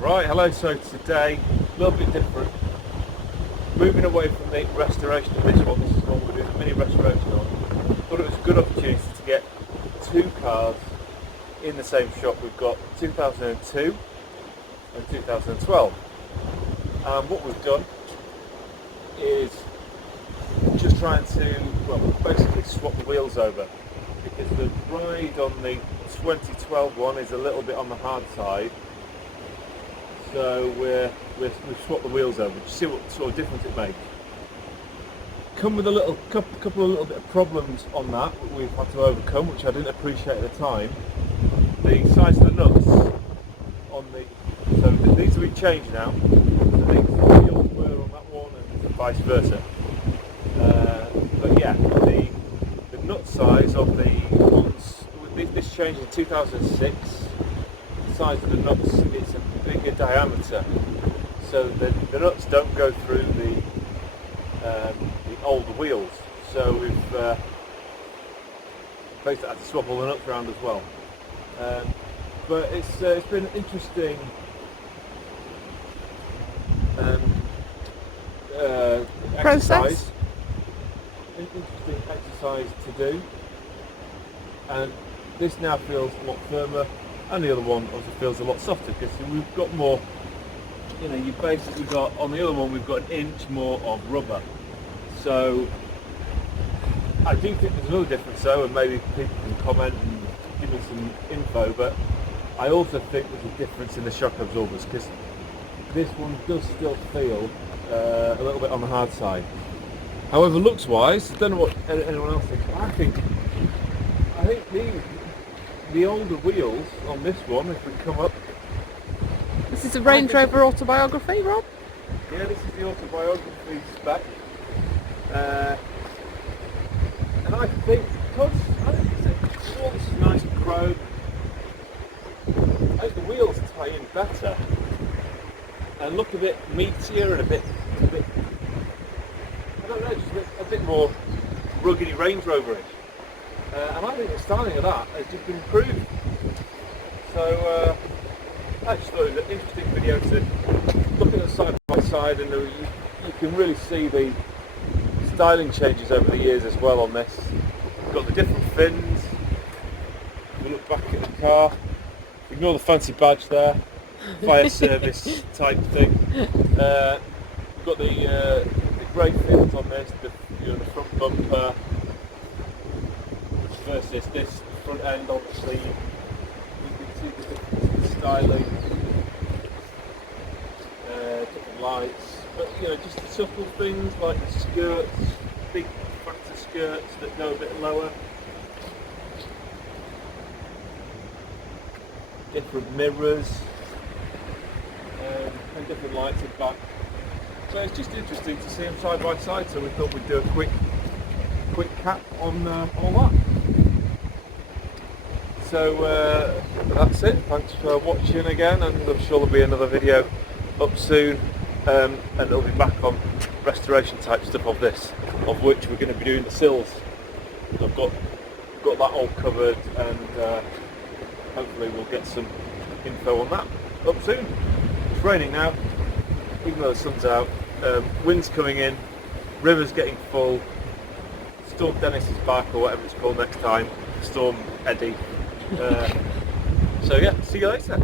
Right, hello, so today, a little bit different. Moving away from the restoration of this one, this is one we're doing a mini restoration on. Thought it was a good opportunity to get two cars in the same shop. We've got 2002 and 2012. And what we've done is just trying to, well, basically swap the wheels over. Because the ride on the 2012 one is a little bit on the hard side. So we've swapped the wheels over to see what sort of difference it makes. Come with a couple of little bit of problems on that we've had to overcome, which I didn't appreciate at the time. The size of the nuts on these have been changed now. So these wheels were on that one and vice versa. But yeah, the nut size of the ones, this changed in 2006. The size of the nuts, it's a bigger diameter, so the nuts don't go through the older wheels. So we've basically had to swap all the nuts around as well. But it's been an interesting process. An interesting exercise to do, and this now feels a lot firmer, and the other one also feels a lot softer because we've got more. You know, you basically got on the other one we've got an inch more of rubber. So I do think there's another difference though, and maybe people can comment and give us some info. But I also think there's a difference in the shock absorbers because this one does still feel a little bit on the hard side. However, looks wise, I don't know what anyone else thinks. I think the older wheels on this one, if we come up. This is a Range Rover autobiography, Rob? Yeah, this is the autobiography spec. And I think, because all this is nice and chrome, I think the wheels tie in better and look a bit meatier and a bit I don't know, just a bit more ruggedy Range Rover-ish. And I think the styling of that has just been improved. So I just thought it was an interesting video to look at it side by side, and you can really see the styling changes over the years as well on this. We've got the different fins. If we look back at the car, ignore the fancy badge there, fire service type thing. We've got the grey fins on this, the front bumper versus this front end, obviously. You can see the different styling, different lights, but just the subtle things like the skirts, big fatter skirts that go a bit lower, different mirrors, and different lights in back. So it's just interesting to see them side by side. So we thought we'd do a quick cap on all that. So that's it. Thanks for watching again, and I'm sure there'll be another video up soon, and it'll be back on restoration type stuff of this, of which we're going to be doing the sills. I've got that all covered, and hopefully we'll get some info on that up soon. It's raining now, even though the sun's out. Wind's coming in, river's getting full. Storm Dennis is back, or whatever it's called next time. Storm Eddie. So yeah, see you later.